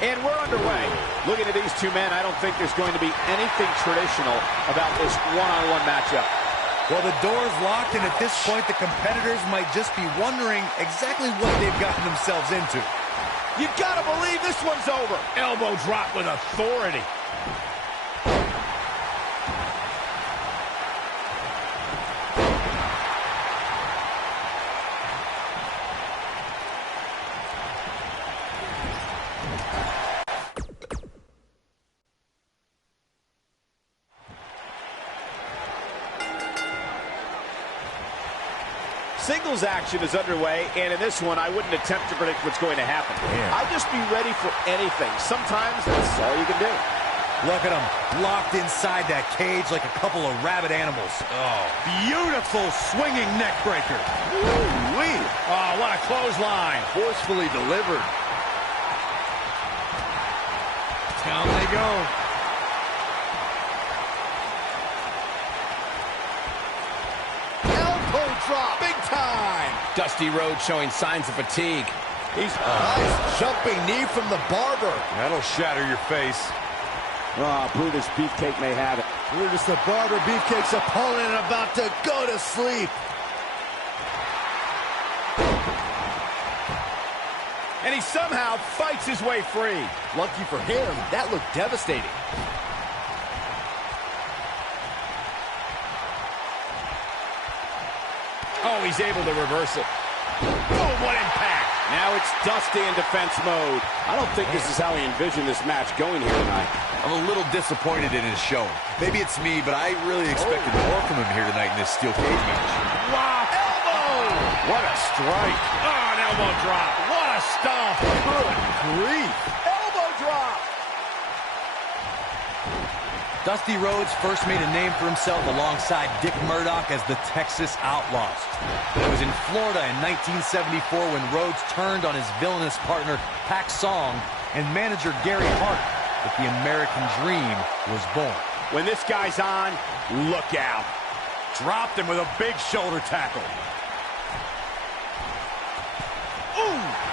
And we're underway. Looking at these two men, I don't think there's going to be anything traditional about this one-on-one matchup. Well, the door's locked, and at this point, the competitors might just be wondering exactly what they've gotten themselves into. You gotta believe this one's over. Elbow drop with authority. Singles action is underway, and in this one, I wouldn't attempt to predict what's going to happen. I'd just be ready for anything. Sometimes that's all you can do. Look at them, locked inside that cage like a couple of rabid animals. Oh, beautiful swinging neck breaker. Ooh-wee. Oh, what a clothesline. Forcefully delivered. Down they go. Drop, big time. Dusty Rhodes showing signs of fatigue. He's nice jumping knee from the barber. That'll shatter your face. Brutus Beefcake may have it. Brutus the Barber, Beefcake's opponent, about to go to sleep. And he somehow fights his way free. Lucky for him, that looked devastating. Oh, he's able to reverse it. Oh, what impact. Now it's Dusty in defense mode. I don't think this is how he envisioned this match going here tonight. I'm a little disappointed in his showing. Maybe it's me, but I really expected more from him here tonight in this steel cage match. Wow, elbow! What a strike. Oh, an elbow drop. What a stomp. Good grief. Elbow drop. Dusty Rhodes first made a name for himself alongside Dick Murdoch as the Texas Outlaws. It was in Florida in 1974 when Rhodes turned on his villainous partner, Pac Song, and manager Gary Hart, that the American Dream was born. When this guy's on, look out. Dropped him with a big shoulder tackle. Ooh!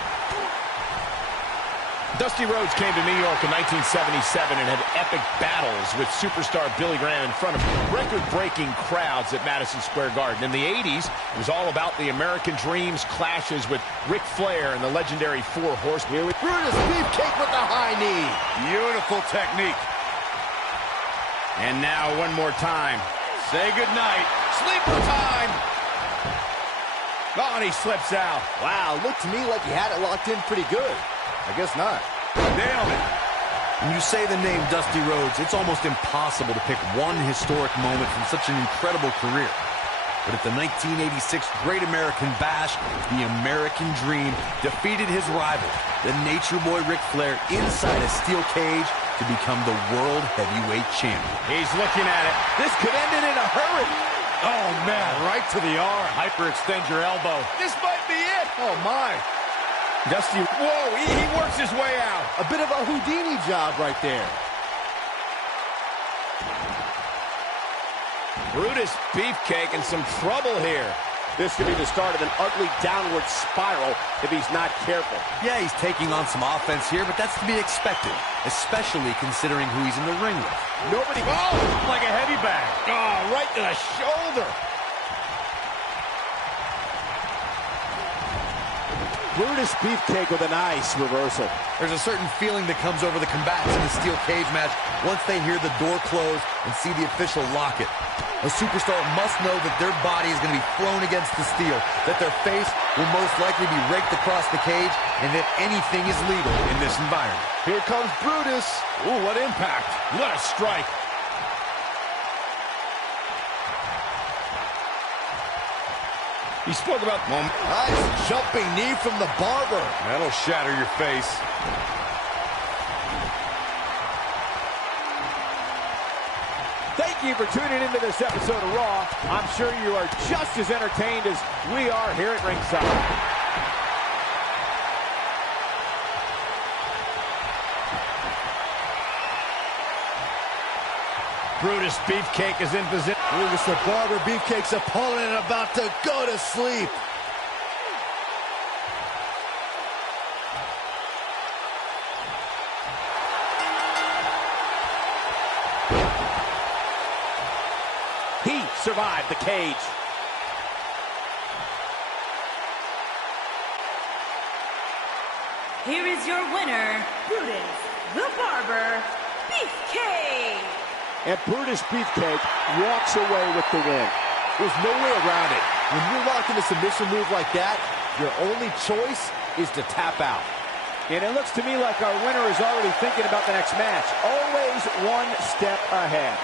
Dusty Rhodes came to New York in 1977 and had epic battles with superstar Billy Graham in front of record-breaking crowds at Madison Square Garden. In the 80s, it was all about the American Dream's clashes with Ric Flair and the legendary Four Horsemen. Brutus Beefcake with the high knee. Beautiful technique. And now one more time. Say goodnight. Sleeper time! Oh, and he slips out. Wow, looked to me like he had it locked in pretty good. I guess not. Nailed it. When you say the name Dusty Rhodes, it's almost impossible to pick one historic moment from such an incredible career. But at the 1986 Great American Bash, the American Dream defeated his rival, the Nature Boy Ric Flair, inside a steel cage to become the World Heavyweight Champion. He's looking at it. This could end it in a hurry. Oh, man. Right to the arm. Hyperextend your elbow. This might be it. Oh, my. Dusty, whoa, he works his way out. A bit of a Houdini job right there. Brutus Beefcake in some trouble here. This could be the start of an ugly downward spiral if he's not careful. Yeah, he's taking on some offense here, but that's to be expected, especially considering who he's in the ring with. Nobody... Oh, like a heavy bag. Oh, right to the shoulder. Brutus Beefcake with a nice reversal. There's a certain feeling that comes over the combatants in a steel cage match once they hear the door close and see the official lock it. A superstar must know that their body is going to be thrown against the steel, that their face will most likely be raked across the cage, and that anything is legal in this environment. Here comes Brutus. Ooh, what impact. What a strike. He spoke about... Nice jumping knee from the barber. That'll shatter your face. Thank you for tuning into this episode of Raw. I'm sure you are just as entertained as we are here at ringside. Brutus Beefcake is in position. Brutus the Barber, Beefcake's opponent, about to go to sleep. He survived the cage. Here is your winner, Brutus the Barber Beefcake. And Brutus Beefcake walks away with the win. There's no way around it. When you're locked in a submission move like that, your only choice is to tap out. And it looks to me like our winner is already thinking about the next match. Always one step ahead.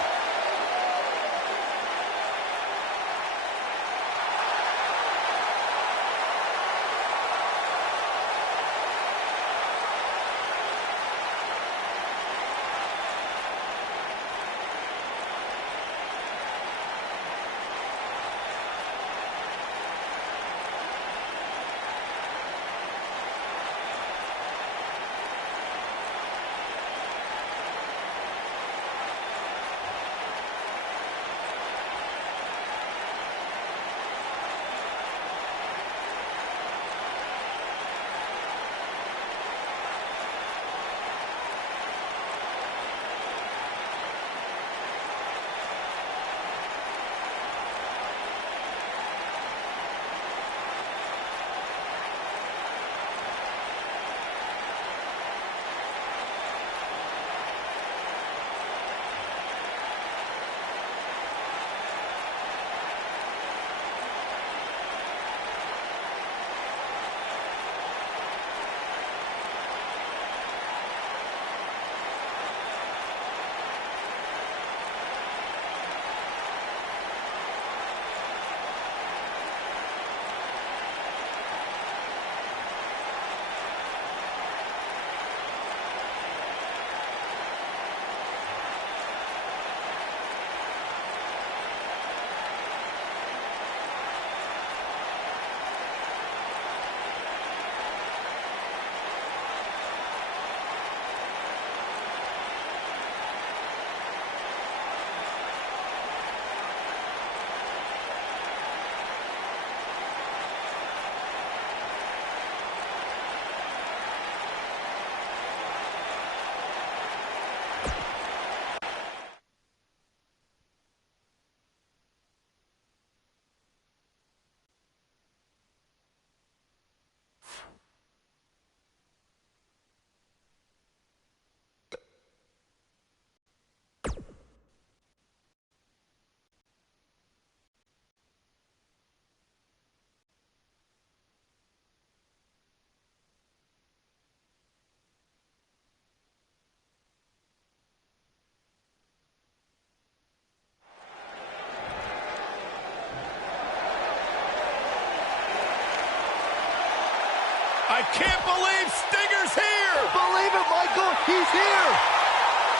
I can't believe Stinger's here! Believe it, Michael, he's here!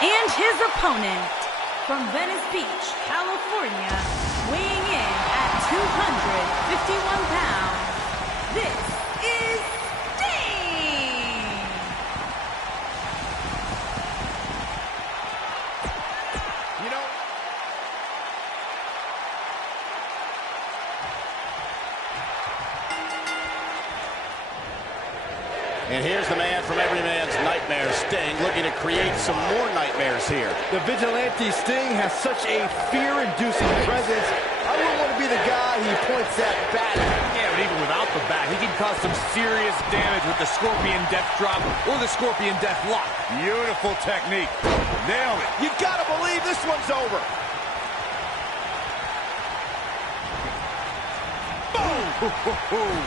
And his opponent, from Venice Beach, California, weighing in at 251 pounds, this is Sting! You know, and here's the man from every man's nightmare, Sting, looking to create some more nightmares here. The vigilante Sting has such a fear-inducing presence. I wouldn't want to be the guy he points that bat at. Yeah, but even without the bat, he can cause some serious damage with the Scorpion Death Drop or the Scorpion Death Lock. Beautiful technique. Nailed it. You gotta believe this one's over. Boom!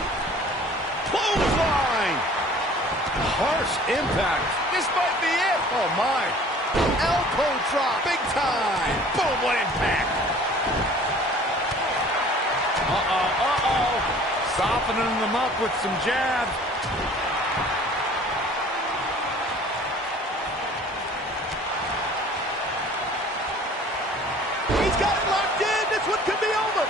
Clothesline! Harsh impact. This might be it. Oh, my. Elbow drop. Big time. Boom, what impact. Softening them up with some jabs. He's got it locked in. This one could be over.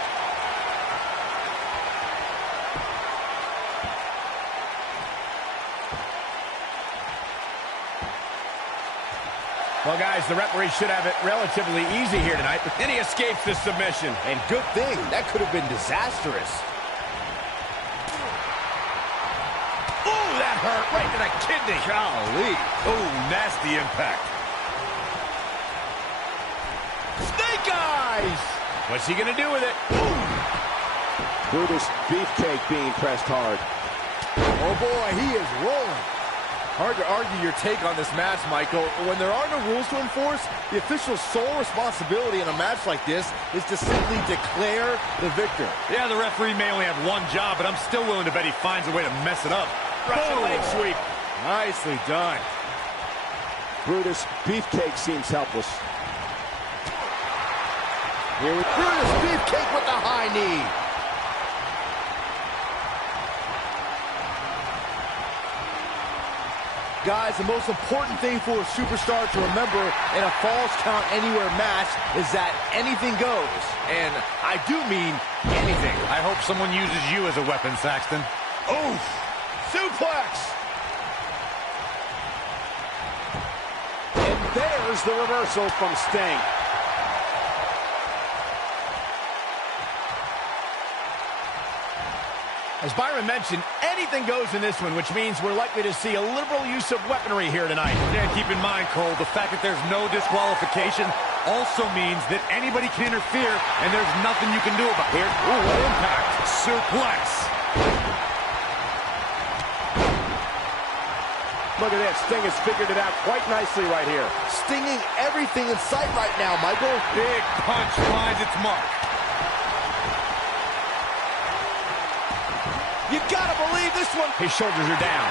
Well, guys, the referee should have it relatively easy here tonight, but then he escapes the submission. And good thing. That could have been disastrous. Ooh, that hurt right to the kidney. Golly. Ooh, nasty impact. Snake eyes! What's he going to do with it? Brutus Beefcake being pressed hard. Oh boy, he is rolling. Hard to argue your take on this match, Michael. When there are no rules to enforce, the official's sole responsibility in a match like this is to simply declare the victor. Yeah, the referee may only have one job, but I'm still willing to bet he finds a way to mess it up. Russian leg sweep. Nicely done. Brutus Beefcake seems helpless. Here with Brutus Beefcake with the high knee. Guys, the most important thing for a superstar to remember in a Falls Count Anywhere match is that anything goes. And I do mean anything. I hope someone uses you as a weapon, Saxton. Oof! Suplex! And there's the reversal from Sting. As Byron mentioned, anything goes in this one, which means we're likely to see a liberal use of weaponry here tonight. Yeah, keep in mind, Cole, the fact that there's no disqualification also means that anybody can interfere, and there's nothing you can do about it. Ooh, what impact. Suplex. Look at this. Sting has figured it out quite nicely right here. Stinging everything in sight right now, Michael. Big punch finds its mark. You gotta believe this one. His shoulders are down.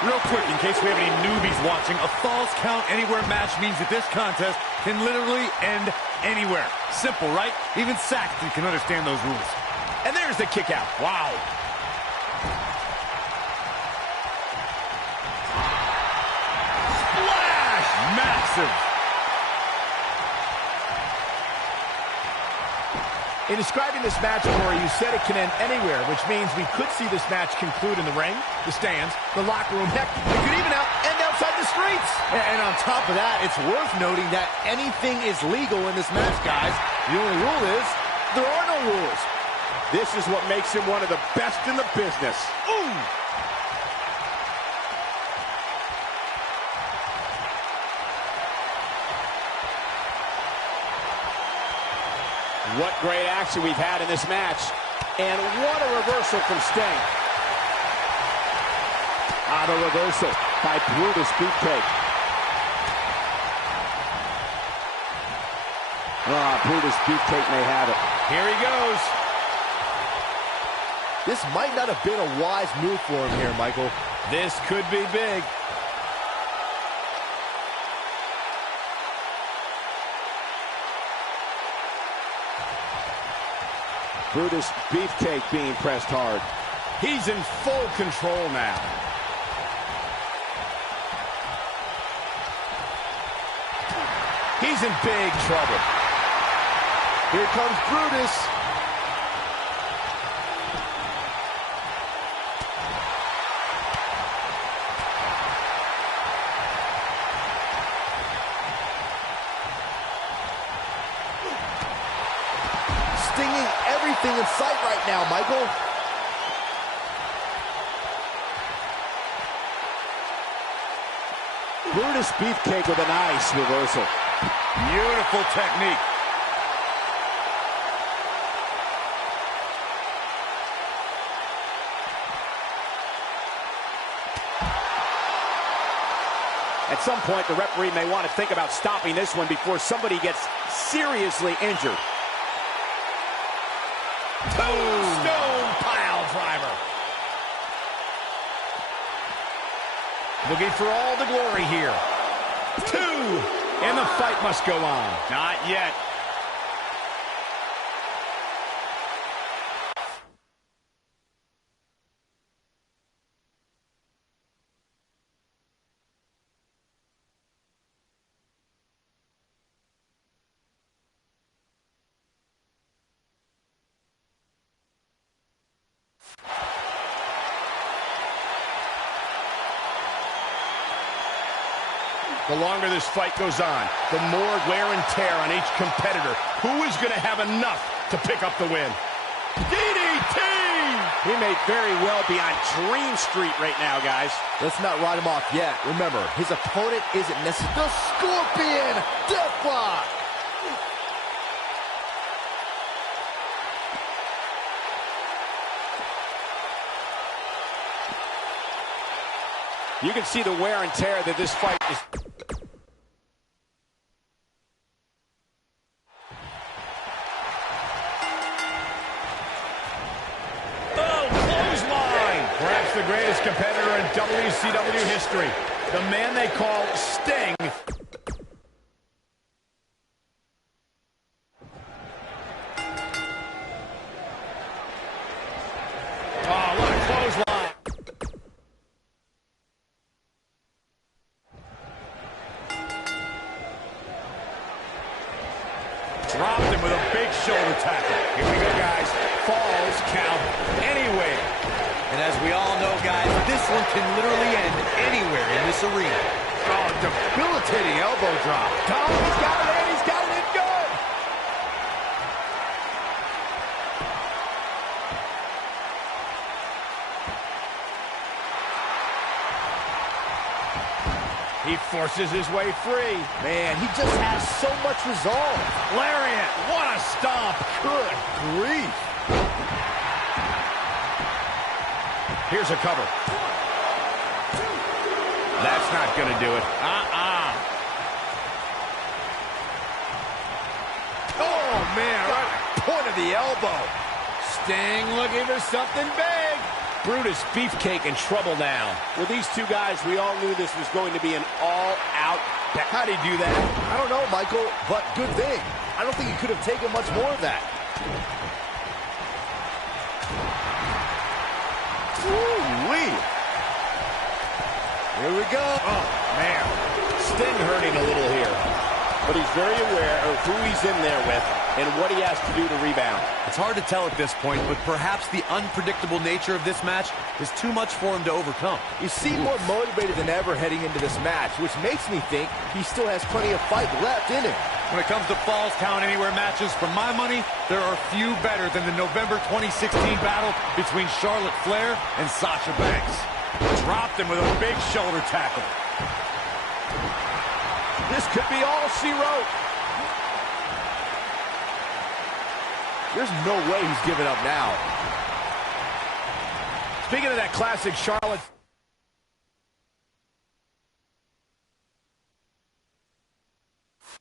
Real quick, in case we have any newbies watching, a Falls Count Anywhere match means that this contest can literally end anywhere. Simple, right? Even Saxton can understand those rules. And there's the kick out. Wow. Splash! Massive. In describing this match, Corey, you said it can end anywhere, which means we could see this match conclude in the ring, the stands, the locker room. Heck, it could even end outside the streets. And on top of that, it's worth noting that anything is legal in this match, guys. The only rule is there are no rules. This is what makes him one of the best in the business. Ooh! What great action we've had in this match. And what a reversal from Sting. The reversal by Brutus Beefcake. Brutus Beefcake may have it. Here he goes. This might not have been a wise move for him here, Michael. This could be big. Brutus Beefcake being pressed hard. He's in full control now. He's in big trouble. Here comes Brutus. Stinging everything in sight right now, Michael. Brutus Beefcake with a nice reversal. Beautiful technique. At some point, the referee may want to think about stopping this one before somebody gets seriously injured. Tombstone pile driver. Looking for all the glory here. 2, and the fight must go on. Not yet. The longer this fight goes on, the more wear and tear on each competitor. Who is going to have enough to pick up the win? DDT! He may very well be on Dream Street right now, guys. Let's not write him off yet. Remember, his opponent isn't necessarily the Scorpion Deathlock. You can see the wear and tear that this fight is. Oh, clothesline! Perhaps the greatest competitor in WCW history. The man they call Sting. Oh, what a clothesline. Dropped him with a big shoulder tackle. Here we go, guys. Falls count anywhere. And as we all know, guys, this one can literally end anywhere in this arena. Oh, debilitating elbow drop. Tom, he's got it in. He's got it in good. He forces his way free. Man, he just has so much resolve. Lariat, what a stomp. Good grief. Here's a cover. That's not going to do it. Oh, man, right at the point of the elbow. Sting looking for something big. Brutus Beefcake in trouble now. With these two guys, we all knew this was going to be an all-out. How'd he do that? I don't know, Michael, but good thing. I don't think he could have taken much more of that. Woo-wee. Here we go. Oh, man. Sting hurting a little here. But he's very aware of who he's in there with and what he has to do to rebound. It's hard to tell at this point, but perhaps the unpredictable nature of this match is too much for him to overcome. He seemed more motivated than ever heading into this match, which makes me think he still has plenty of fight left in him. When it comes to Falls Count Anywhere matches, for my money, there are few better than the November 2016 battle between Charlotte Flair and Sasha Banks. Dropped him with a big shoulder tackle. This could be all she wrote. There's no way he's giving up now. Speaking of that classic Charlotte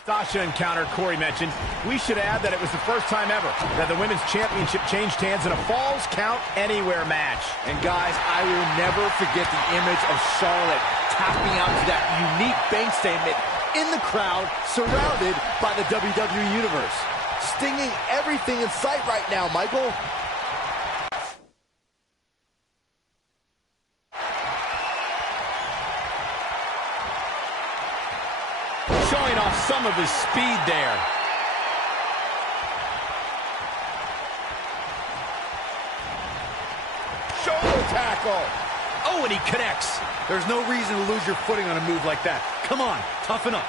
Sasha encounter Corey mentioned, we should add that it was the first time ever that the Women's Championship changed hands in a Falls Count Anywhere match. And guys, I will never forget the image of Charlotte tapping out to that unique bank statement in the crowd, surrounded by the WWE Universe. Stinging everything in sight right now, Michael. Showing off some of his speed there. Shoulder tackle. Oh, and he connects. There's no reason to lose your footing on a move like that. Come on, toughen up.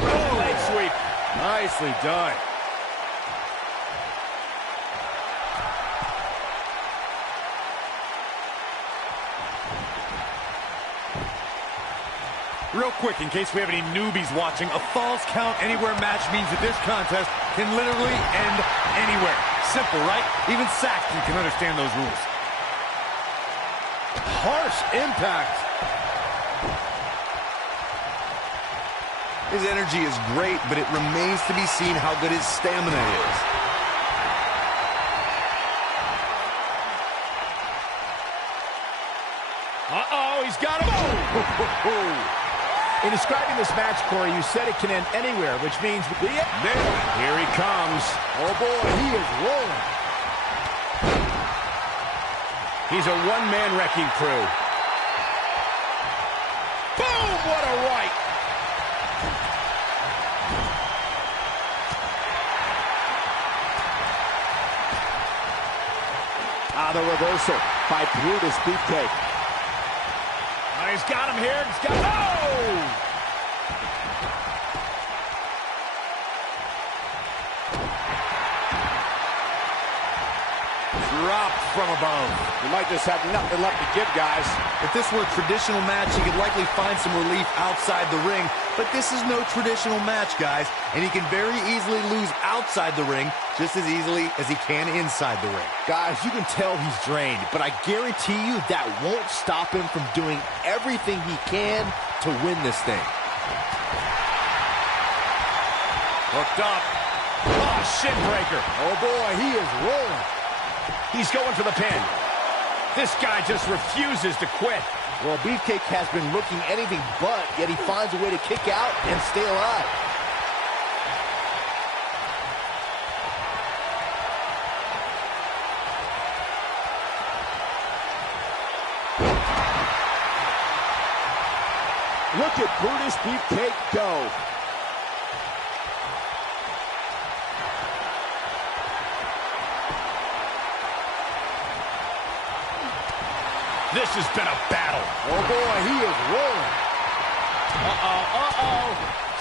Oh, leg sweep. Nicely done. Real quick, in case we have any newbies watching, a Falls Count Anywhere match means that this contest can literally end anywhere. Simple, right? Even Saxton can understand those rules. Harsh impact. His energy is great, but it remains to be seen how good his stamina is. Uh-oh, he's got him. Oh. In describing this match, Corey, you said it can end anywhere, which means here he comes. Oh, boy, he is rolling. He's a one-man wrecking crew. Boom! What a right. The reversal by Brutus Beefcake. Oh, he's got him here. He's got him. Oh! Dropped from above. He might just have nothing left to give, guys. If this were a traditional match, he could likely find some relief outside the ring, But this is no traditional match, guys, and he can very easily lose outside the ring just as easily as he can inside the ring. Guys, you can tell he's drained, but I guarantee you that won't stop him from doing everything he can to win this thing. Hooked up. Oh, shin breaker. Oh boy, he is rolling. He's going for the pin. This guy just refuses to quit. Well, Beefcake has been looking anything but, yet he finds a way to kick out and stay alive. Look at Brutus Beefcake go. This has been a battle. Oh boy, he is rolling.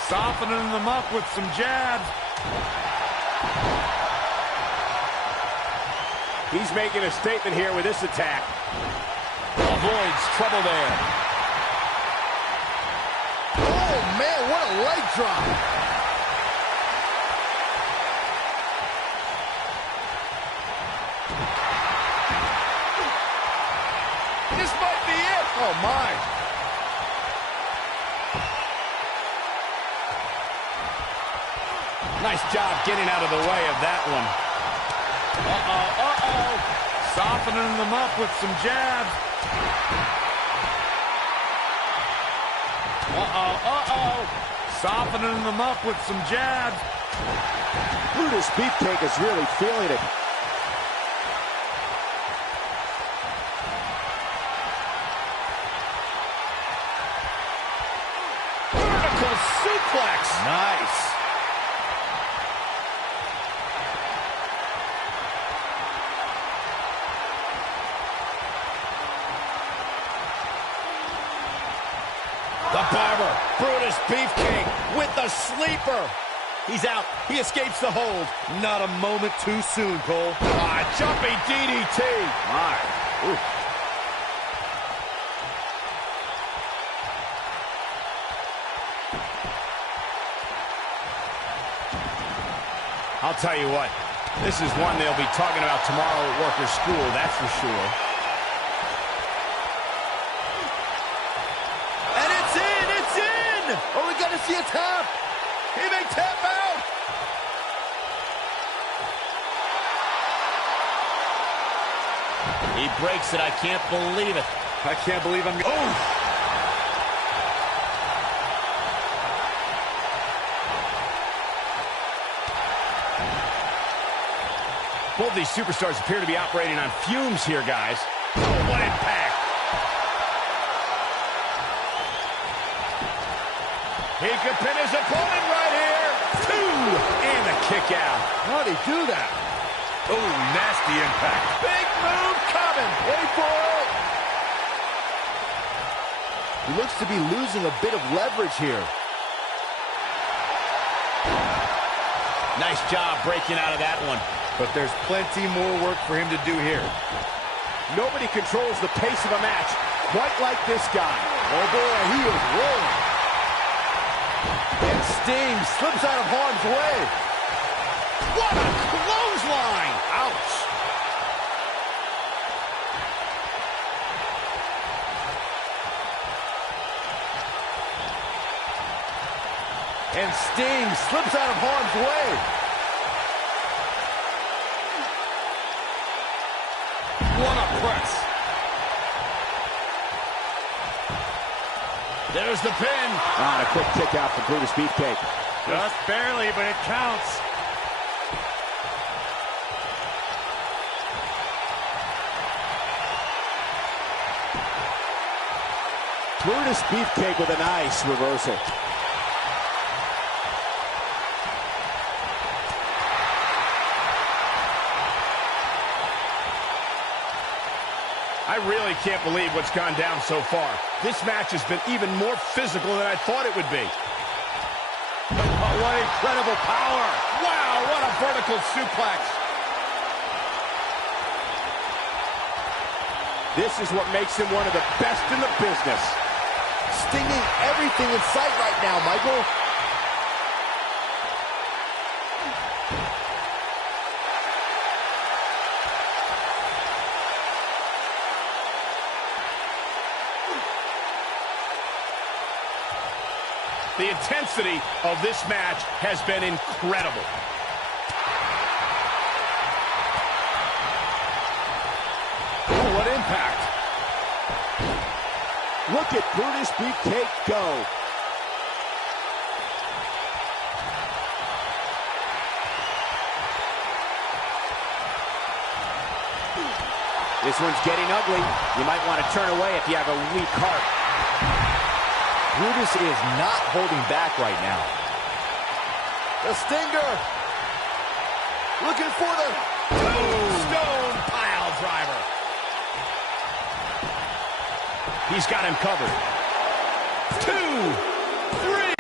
Softening them up with some jabs. He's making a statement here with this attack. Avoids trouble there. Oh man, what a leg drop. This might be it. Oh my. Nice job getting out of the way of that one. Softening them up with some jabs. Softening them up with some jabs. Brutus Beefcake is really feeling it. Vertical suplex. Nice. The Barber, Brutus Beefcake with the sleeper. He's out. He escapes the hold. Not a moment too soon, Cole. Jumping DDT. My. Ooh. I'll tell you what, this is one they'll be talking about tomorrow at workers' school, that's for sure. And it's in! It's in! Are we gonna see a tap? He may tap out! He breaks it. I can't believe it. I can't believe I'm... Oh! Both these superstars appear to be operating on fumes here, guys. Oh, what impact! He could pin his opponent right here. 2! And a kick out. How'd he do that? Oh, nasty impact. Big move coming. Wait for it. He looks to be losing a bit of leverage here. Nice job breaking out of that one. But there's plenty more work for him to do here. Nobody controls the pace of a match quite like this guy. Oh boy, he is rolling. And Sting slips out of harm's way. What a clothesline! Ouch. And Sting slips out of harm's way. What a press. There's the pin. And a quick kick out for Brutus Beefcake. Just barely, but it counts. Brutus Beefcake with a nice reversal. I really can't believe what's gone down so far. This match has been even more physical than I thought it would be. Oh, what incredible power. Wow, what a vertical suplex. This is what makes him one of the best in the business. Stinging everything in sight right now, Michael. The intensity of this match has been incredible. Ooh, what impact. Look at Brutus Beefcake go. This one's getting ugly. You might want to turn away if you have a weak heart. Brutus is not holding back right now. The Stinger. Looking for the Tombstone pile driver. He's got him covered. 2, 3.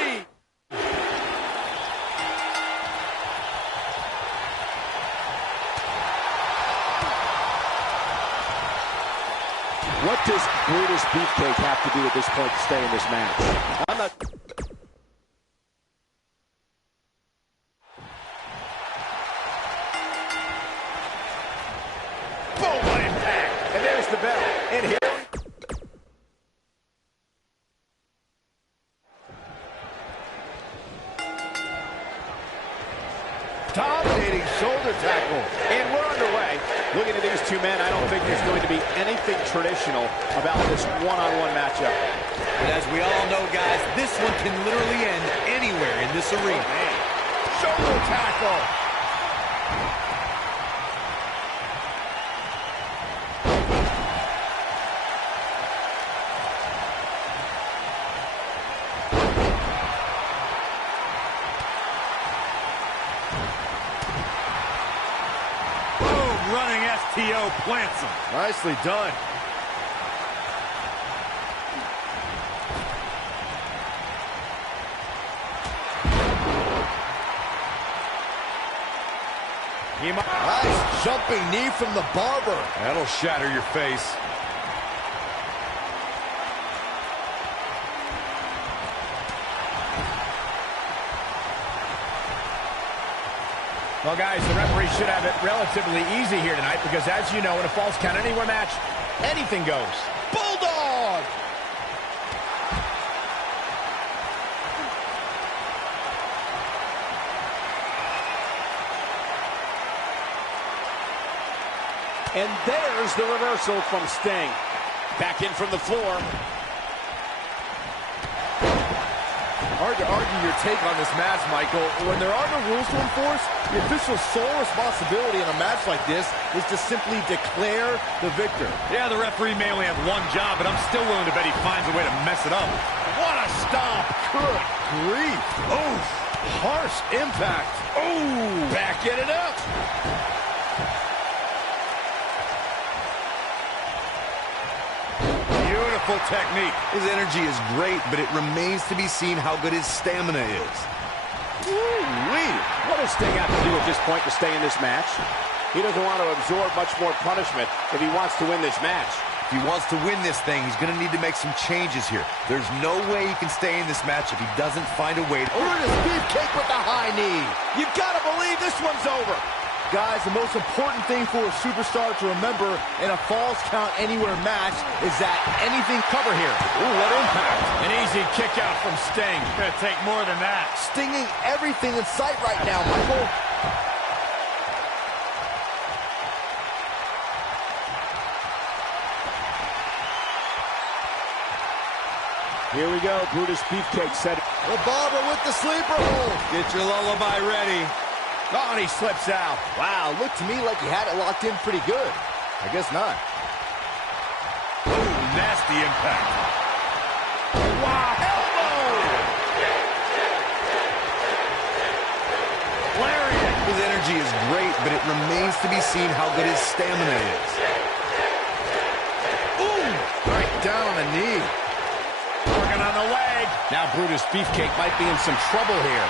What does Brutus Beefcake have to do at this point to stay in this match? I'm not... Boom, what impact. And there's the bell. And here... dominating shoulder tackle. And we're underway. Looking at these two men, I don't think there's going to be anything traditional about this one-on-one matchup. But as we all know, guys, this one can literally end anywhere in this arena. Shoulder tackle. Running STO plants him. Nicely done. Nice jumping knee from the Barber. That'll shatter your face. Well, guys, the referee should have it relatively easy here tonight because, as you know, in a Falls Count Anywhere match, anything goes. Bulldog! And there's the reversal from Sting. Back in from the floor. Hard to argue your take on this match, Michael. When there are no rules to enforce, the official's sole responsibility in a match like this is to simply declare the victor. Yeah, the referee may only have one job, but I'm still willing to bet he finds a way to mess it up. What a stomp. Good grief. Oh, harsh impact. Oh, backing it up. Beautiful technique. His energy is great, but it remains to be seen how good his stamina is. Woo-wee. What does Sting have to do at this point to stay in this match? He doesn't want to absorb much more punishment if he wants to win this match. If he wants to win this thing, he's going to need to make some changes here. There's no way he can stay in this match if he doesn't find a way to... Brutus Beefcake with the high knee. You've got to believe this one's over. Guys, the most important thing for a superstar to remember in a Falls Count Anywhere match is that anything cover here. Ooh, what impact. An easy kick out from Sting. Gonna take more than that. Stinging everything in sight right now, Michael. Here we go. Brutus Beefcake set. The Barber with the sleeper hold. Get your lullaby ready. Oh, and he slips out. Wow, looked to me like he had it locked in pretty good. I guess not. Ooh, nasty impact. Wow, elbow! Lariat. His energy is great, but it remains to be seen how good his stamina is. Ooh, right down on the knee. Working on the leg. Now Brutus Beefcake might be in some trouble here.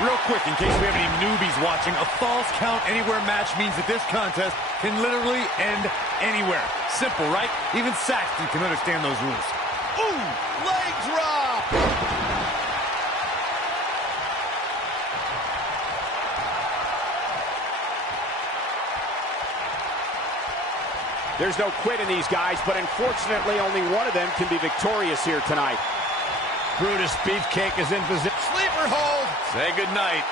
Real quick, in case we have any newbies watching, a Falls Count Anywhere match means that this contest can literally end anywhere. Simple, right? Even Saxton can understand those rules. Ooh, leg There's no quit in these guys, but unfortunately only one of them can be victorious here tonight. Brutus Beefcake is in position. Sleeper hold. Say goodnight.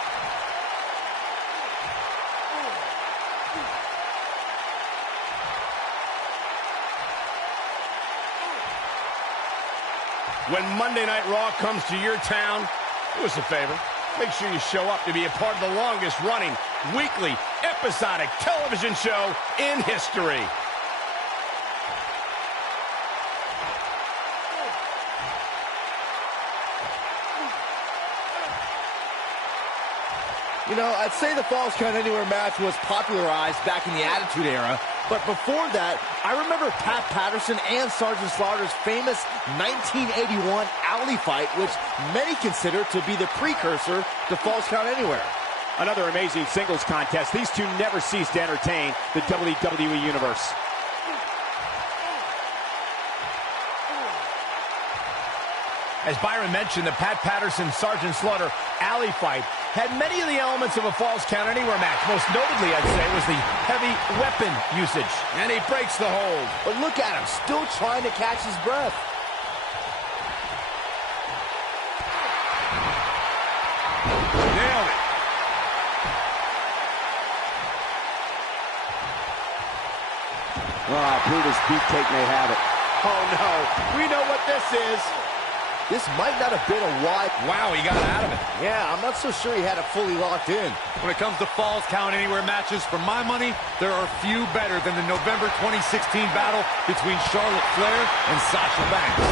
When Monday Night Raw comes to your town, do us a favor. Make sure you show up to be a part of the longest-running, weekly, episodic television show in history. You know, I'd say the Falls Count Anywhere match was popularized back in the Attitude Era, but before that, I remember Pat Patterson and Sergeant Slaughter's famous 1981 Alley fight, which many consider to be the precursor to Falls Count Anywhere. Another amazing singles contest. These two never cease to entertain the WWE Universe. As Byron mentioned, the Pat Patterson-Sergeant Slaughter Alley fight had many of the elements of a Falls Count Anywhere match. Most notably, I'd say, was the heavy weapon usage. And he breaks the hold. But look at him, still trying to catch his breath. Nailed it. Brutus Beefcake may have it. Oh, no. We know what this is. This might not have been a wide... Wow, he got out of it. Yeah, I'm not so sure he had it fully locked in. When it comes to Falls Count Anywhere matches, for my money, there are few better than the November 2016 battle between Charlotte Flair and Sasha Banks.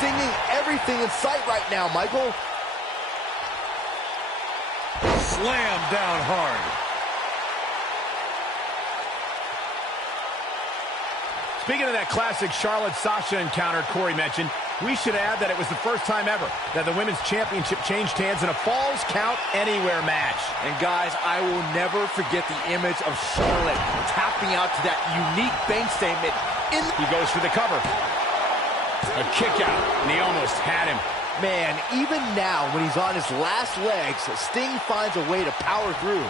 Stinging everything in sight right now, Michael. Slam down hard. Speaking of that classic Charlotte-Sasha encounter Corey mentioned, we should add that it was the first time ever that the Women's Championship changed hands in a Falls Count Anywhere match. And guys, I will never forget the image of Charlotte tapping out to that unique bank statement. He goes for the cover. A kick out, and he almost had him. Man, even now, when he's on his last legs, Sting finds a way to power through.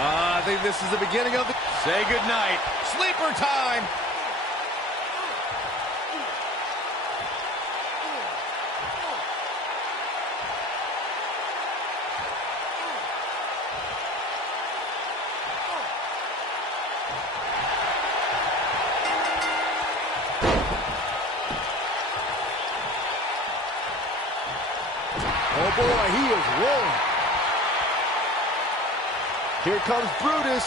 I think this is the beginning of the... Say goodnight. Sleeper time. Oh boy, he is rolling. Here comes Brutus.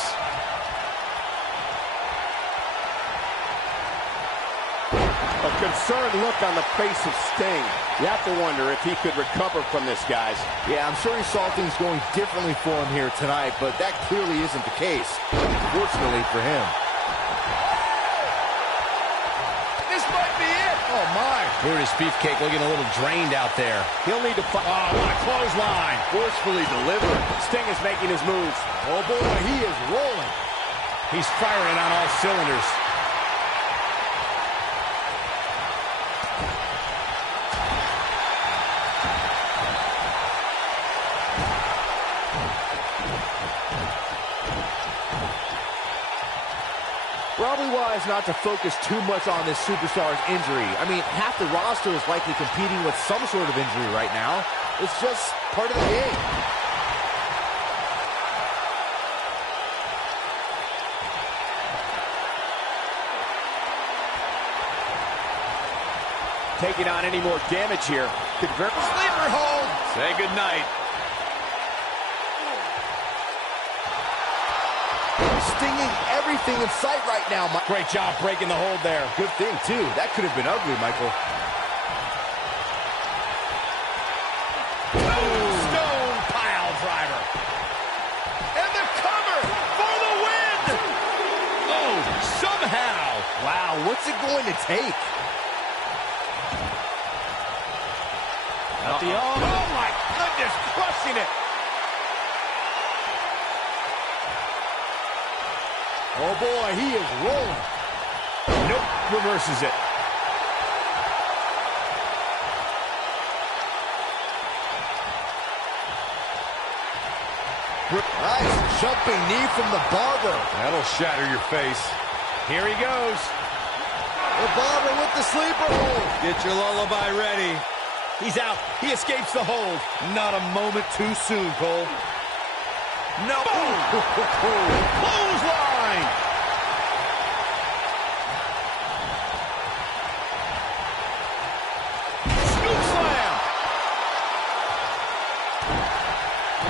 A concerned look on the face of Sting. You have to wonder if he could recover from this, guys. Yeah, I'm sure he saw things going differently for him here tonight, but that clearly isn't the case, fortunately for him. This might be it. Oh, my. Brutus Beefcake looking a little drained out there. He'll need to fight. Oh, what a clothesline. Forcefully delivered. Sting is making his moves. Oh, boy, he is rolling. He's firing on all cylinders. Probably wise not to focus too much on this superstar's injury. I mean, half the roster is likely competing with some sort of injury right now. It's just part of the game. Taking on any more damage here could very... Sleeper hold. Say goodnight. Stinging everything in sight right now. Great job breaking the hold there. Good thing, too. That could have been ugly, Michael. Stone pile driver. And the cover for the win. Oh, somehow. Wow, what's it going to take? Oh, my goodness, crushing it. Oh, boy, he is rolling. Nope, reverses it. Nice jumping knee from the Barber. That'll shatter your face. Here he goes. The Barber with the sleeper hold. Get your lullaby ready. He's out. He escapes the hold. Not a moment too soon, Cole. No. Clothesline. Scoop slam.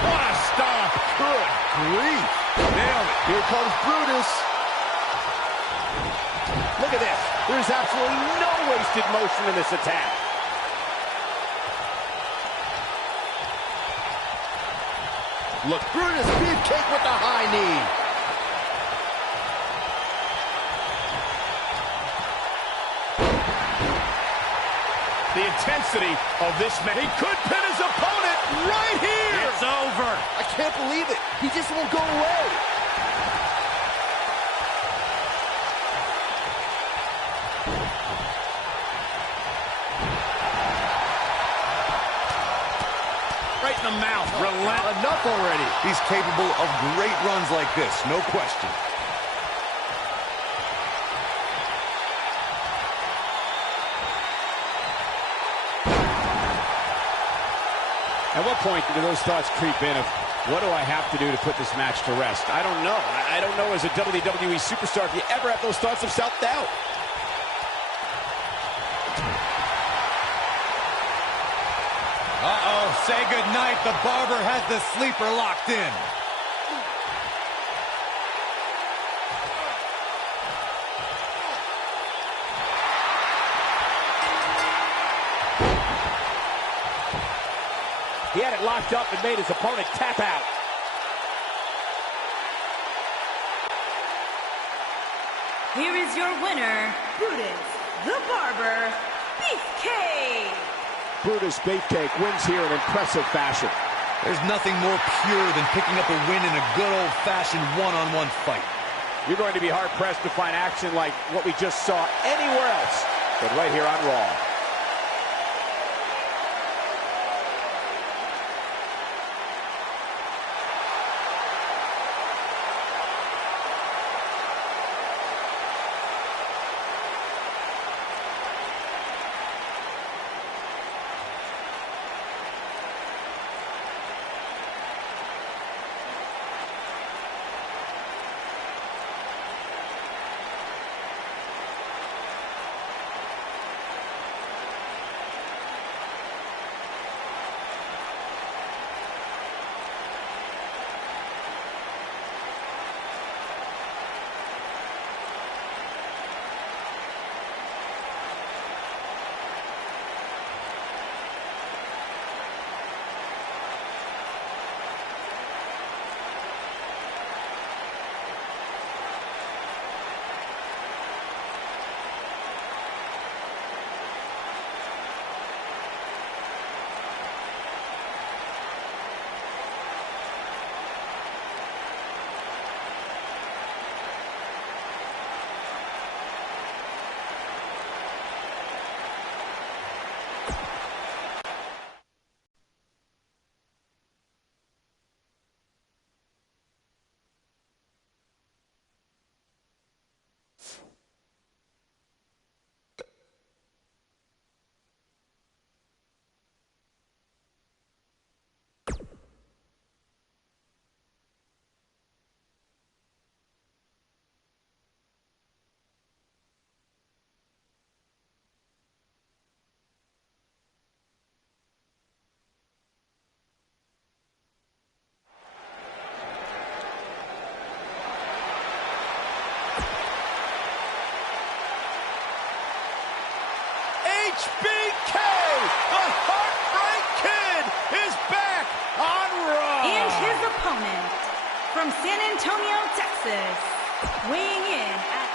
What a stomp. Good grief. Nailed it. Here comes Brutus. Look at this. There's absolutely no wasted motion in this attack. Look, Brutus beefcake with the high knee. The intensity of this man. He could pin his opponent right here. It's over. I can't believe it. He just won't go away. Right in the mouth. Relentless. Enough already. He's capable of great runs like this, no question. At what point do those thoughts creep in of, what do I have to do to put this match to rest? I don't know. I don't know as a WWE superstar if you ever have those thoughts of self-doubt. Uh-oh, say goodnight. The Barber has the sleeper locked in. He had it locked up and made his opponent tap out. Here is your winner, Brutus the Barber Beefcake. Brutus Beefcake wins here in impressive fashion. There's nothing more pure than picking up a win in a good old-fashioned one-on-one fight. You're going to be hard-pressed to find action like what we just saw anywhere else, but right here on Raw. HBK, the Heartbreak Kid, is back on Raw. And his opponent, from San Antonio, Texas, weighing in at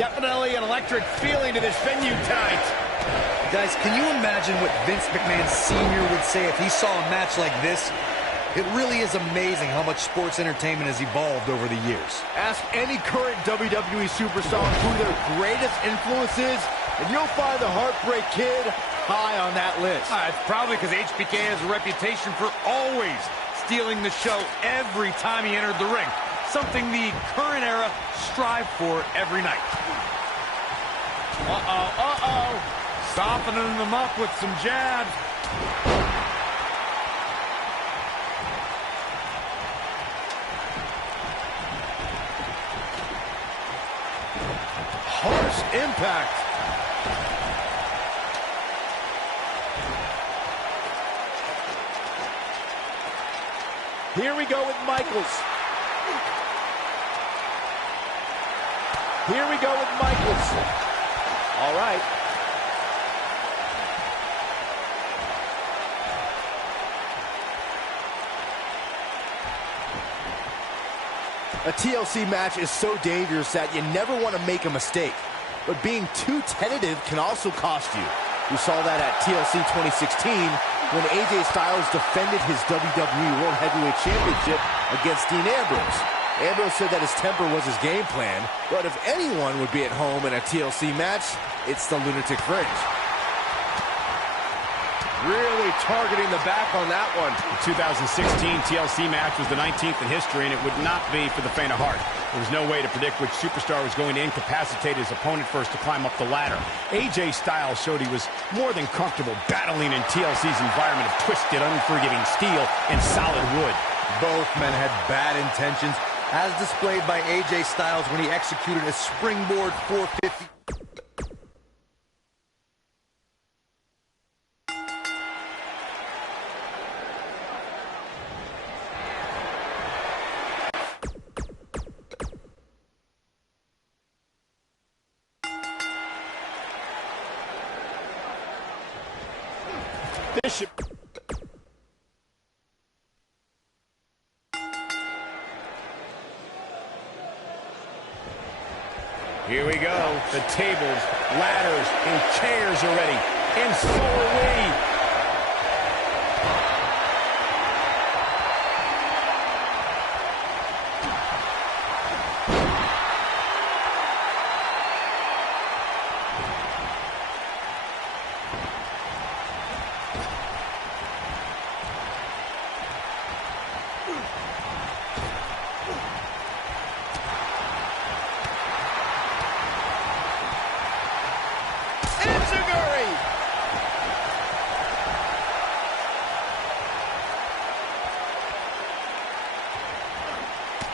Definitely an electric feeling to this venue tonight. Guys, can you imagine what Vince McMahon Sr. would say if he saw a match like this? It really is amazing how much sports entertainment has evolved over the years. Ask any current WWE superstar who their greatest influence is, and you'll find the Heartbreak Kid high on that list. It's probably because HBK has a reputation for always stealing the show every time he entered the ring. Something the current era strive for every night. Softening them up with some jabs. Harsh impact. Here we go with Michaels. Here we go with Michaels. All right. A TLC match is so dangerous that you never want to make a mistake. But being too tentative can also cost you. We saw that at TLC 2016 when AJ Styles defended his WWE World Heavyweight Championship against Dean Ambrose. Ambrose said that his temper was his game plan, but if anyone would be at home in a TLC match, it's the Lunatic Fringe. Really targeting the back on that one. The 2016 TLC match was the 19th in history, and it would not be for the faint of heart. There was no way to predict which superstar was going to incapacitate his opponent first to climb up the ladder. AJ Styles showed he was more than comfortable battling in TLC's environment of twisted, unforgiving steel and solid wood. Both men had bad intentions, as displayed by AJ Styles when he executed a springboard 450. This should... Here we go. The tables, ladders, and chairs are ready. And so are we.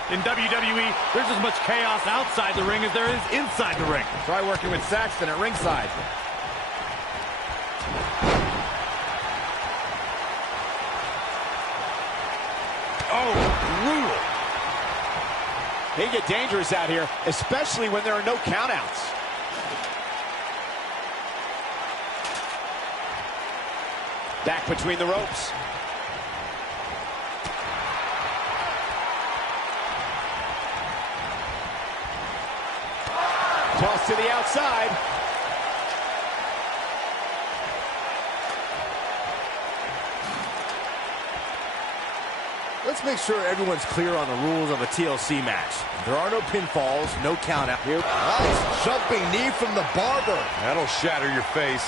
In WWE, there's as much chaos outside the ring as there is inside the ring. Try working with Saxton at ringside. Oh, brutal. They get dangerous out here, especially when there are no countouts. Back between the ropes. Toss to the outside. Let's make sure everyone's clear on the rules of a TLC match. There are no pinfalls, no count out. Here, nice jumping knee from the barber. That'll shatter your face.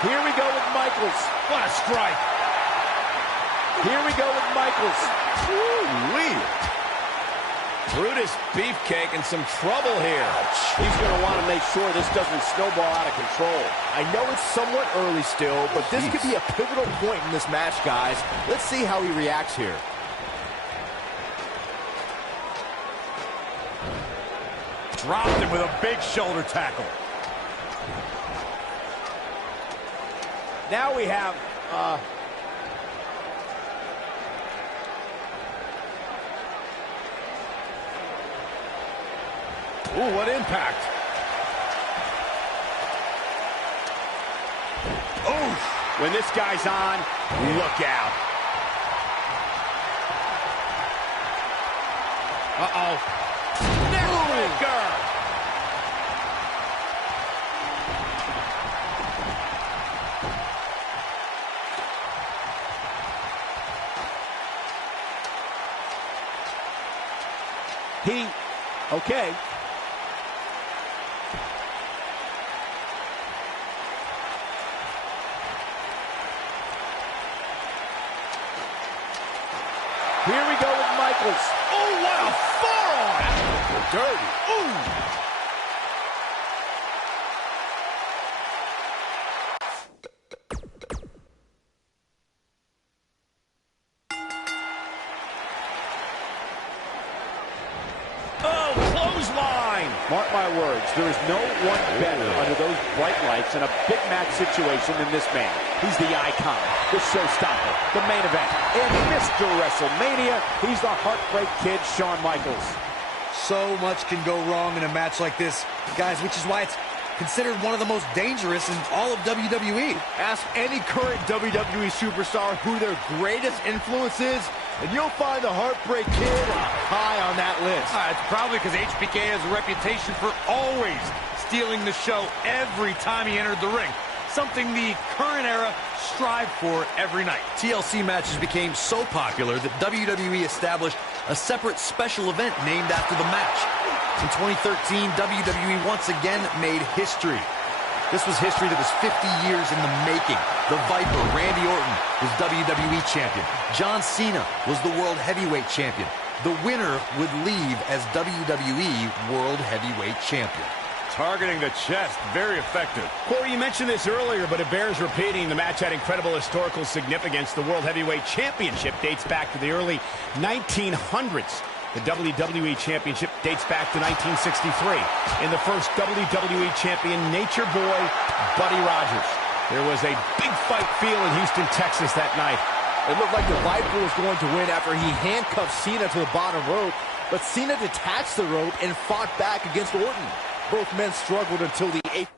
Here we go with Michaels. What a strike. Here we go with Michaels. Woo-wee. Brutus Beefcake in some trouble here. He's going to want to make sure this doesn't snowball out of control. I know it's somewhat early still, but this could be a pivotal point in this match, guys. Let's see how he reacts here. Dropped him with a big shoulder tackle. Now we have, Ooh, what impact. Oh, when this guy's on, look out. Uh-oh. Neckbreaker. Okay. Here we go with Michaels. Oh, what a forearm! Dirty. Ooh! Oh, clothesline! Mark my words, there is no one better under those bright lights in a big match situation than this man. He's the icon, the showstopper, the main event, and Mr. WrestleMania, he's the Heartbreak Kid, Shawn Michaels. So much can go wrong in a match like this, guys, which is why it's considered one of the most dangerous in all of WWE. Ask any current WWE superstar who their greatest influence is, and you'll find the Heartbreak Kid high on that list. It's probably because HBK has a reputation for always stealing the show every time he entered the ring. Something the current era strive for every night. TLC matches became so popular that WWE established a separate special event named after the match. In 2013, WWE once again made history. This was history that was 50 years in the making. The Viper, Randy Orton, was WWE Champion. John Cena was the World Heavyweight Champion. The winner would leave as WWE World Heavyweight Champion. Targeting the chest, very effective. Corey, you mentioned this earlier, but it bears repeating. The match had incredible historical significance. The World Heavyweight Championship dates back to the early 1900s. The WWE Championship dates back to 1963. In the first WWE Champion, Nature Boy, Buddy Rogers. There was a big fight feel in Houston, Texas that night. It looked like the Viper was going to win after he handcuffed Cena to the bottom rope, but Cena detached the rope and fought back against Orton. Both men struggled until the 8th.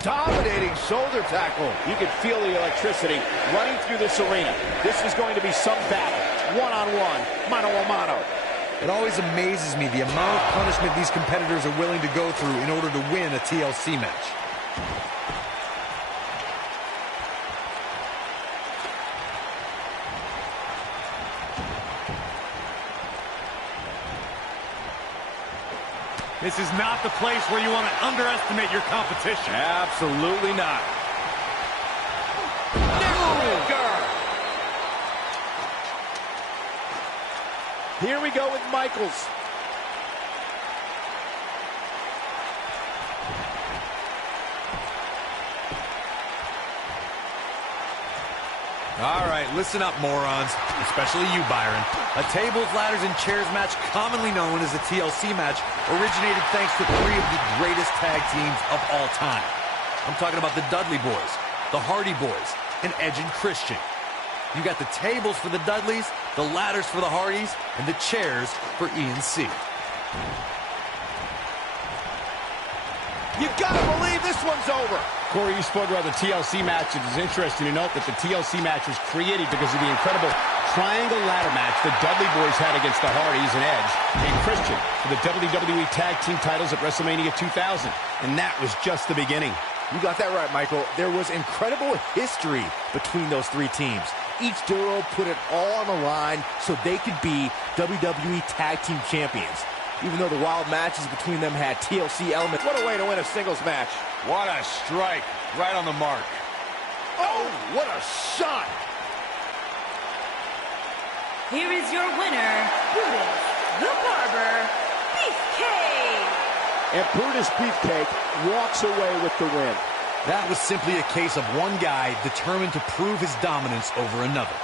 Dominating shoulder tackle. You can feel the electricity running through this arena. This is going to be some battle. One-on-one, mano-a-mano. It always amazes me the amount of punishment these competitors are willing to go through in order to win a TLC match. This is not the place where you want to underestimate your competition. Absolutely not. Here we go with Michaels. All right, listen up, morons, especially you, Byron. A tables, ladders, and chairs match, commonly known as a TLC match, originated thanks to three of the greatest tag teams of all time. I'm talking about the Dudley Boys, the Hardy Boys, and Edge and Christian. You got the tables for the Dudleys, the ladders for the Hardys, and the chairs for ENC. You gotta believe this one's over. Corey, you spoke about the TLC match. It is interesting to note that the TLC match was created because of the incredible triangle ladder match the Dudley Boys had against the Hardys and Edge and Christian for the WWE Tag Team titles at WrestleMania 2000. And that was just the beginning. You got that right, Michael. There was incredible history between those three teams. Each duo put it all on the line so they could be WWE Tag Team Champions. Even though the wild matches between them had TLC elements. What a way to win a singles match. What a strike. Right on the mark. Oh, what a shot. Here is your winner, Brutus the Barber Beefcake. And Brutus Beefcake walks away with the win. That was simply a case of one guy determined to prove his dominance over another.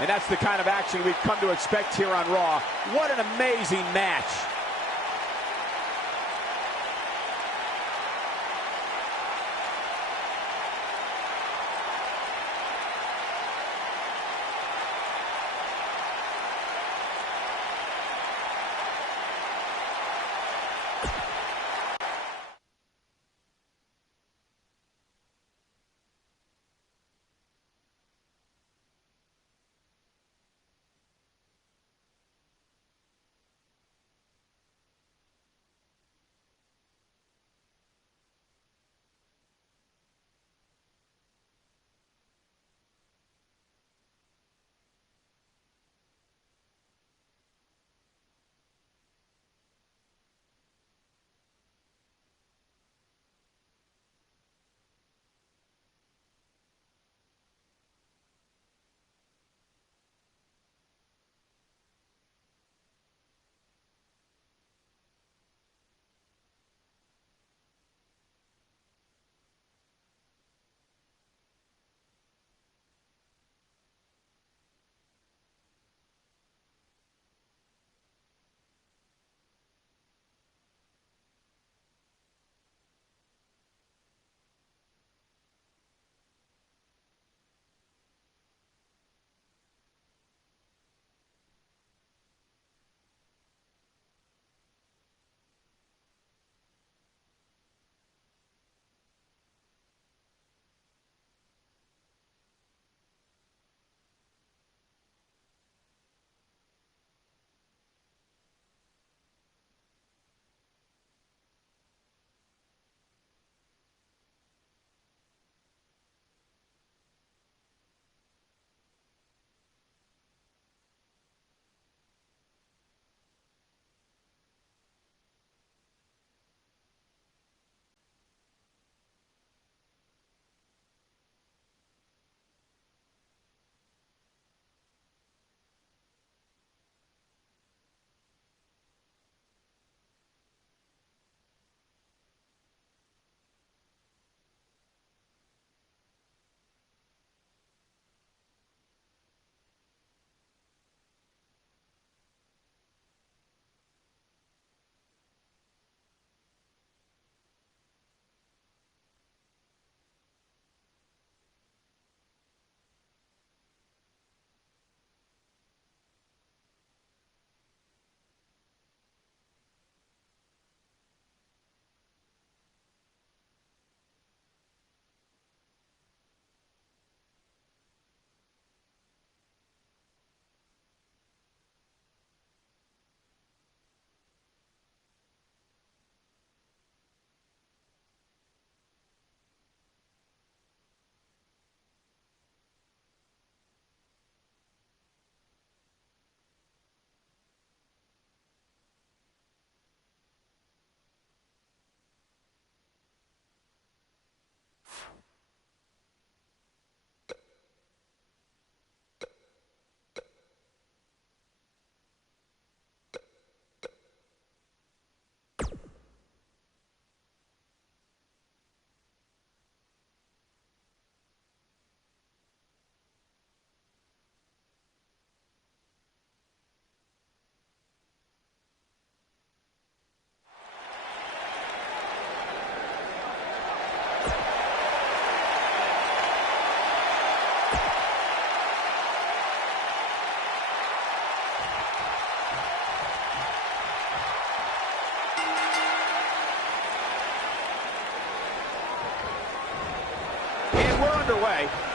And that's the kind of action we've come to expect here on Raw. What an amazing match.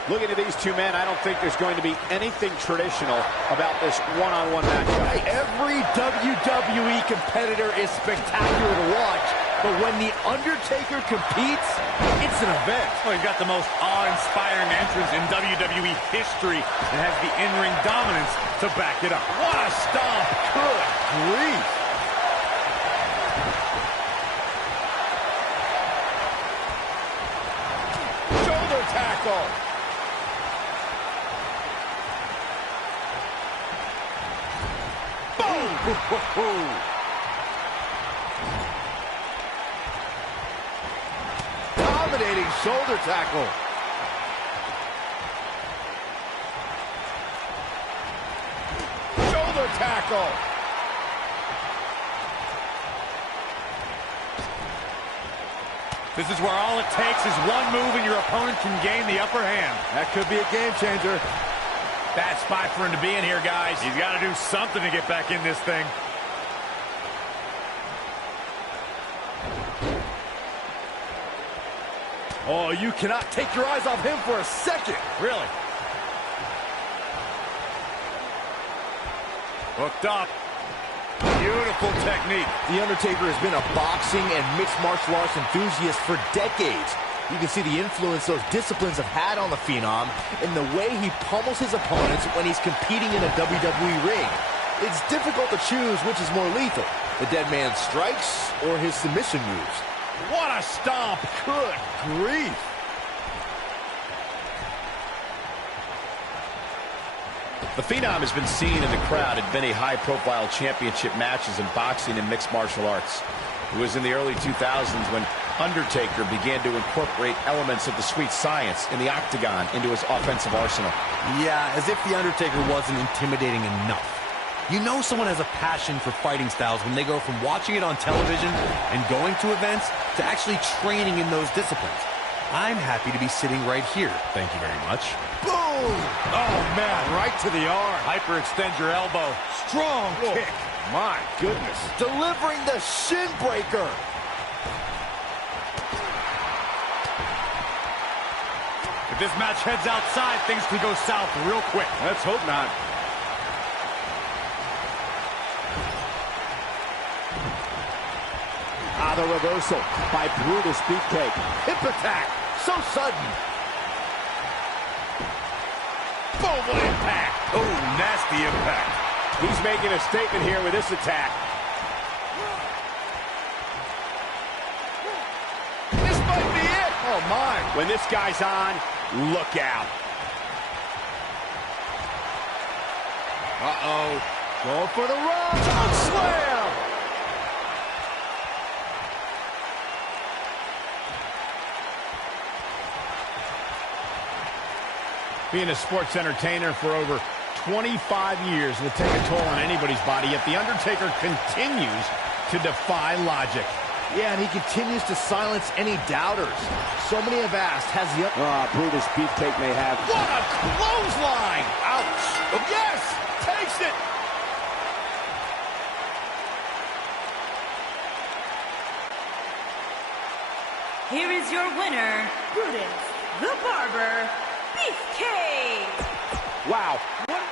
Looking at these two men, I don't think there's going to be anything traditional about this one-on-one matchup. Every WWE competitor is spectacular to watch, but when The Undertaker competes, it's an event. Well, he's got the most awe-inspiring entrance in WWE history and has the in-ring dominance to back it up. What a stomp! Good grief! Shoulder tackle! Boom! Dominating shoulder tackle. Shoulder tackle. This is where all it takes is one move and your opponent can gain the upper hand. That could be a game changer. Bad spot for him to be in here, guys. He's got to do something to get back in this thing. Oh, you cannot take your eyes off him for a second. Really? Hooked up. Beautiful technique. The Undertaker has been a boxing and mixed martial arts enthusiast for decades. You can see the influence those disciplines have had on the Phenom in the way he pummels his opponents when he's competing in a WWE ring. It's difficult to choose which is more lethal, the dead man strikes or his submission moves. What a stomp! Good grief! The Phenom has been seen in the crowd at many high-profile championship matches in boxing and mixed martial arts. It was in the early 2000s when Undertaker began to incorporate elements of the sweet science in the octagon into his offensive arsenal. Yeah, as if The Undertaker wasn't intimidating enough. You know someone has a passion for fighting styles when they go from watching it on television and going to events to actually training in those disciplines. I'm happy to be sitting right here. Thank you very much. Boom! Oh, man, right to the arm. Hyperextend your elbow. Strong kick. My goodness. Delivering the shin breaker. If this match heads outside, things could go south real quick. Let's hope not. The reversal by Brutus Beefcake. Hip attack. So sudden. Boom, what impact! Oh, nasty impact. He's making a statement here with this attack. This might be it. Oh, my. When this guy's on, look out. Uh-oh. Going for the run. Choke slam. Being a sports entertainer for over 25 years will take a toll on anybody's body, yet The Undertaker continues to defy logic. Yeah, and he continues to silence any doubters. So many have asked, has the... Brutus Beefcake may have... What a clothesline! Ouch! Oh, yes! Takes it! Here is your winner, Brutus the Barber Beefcake. Wow. What...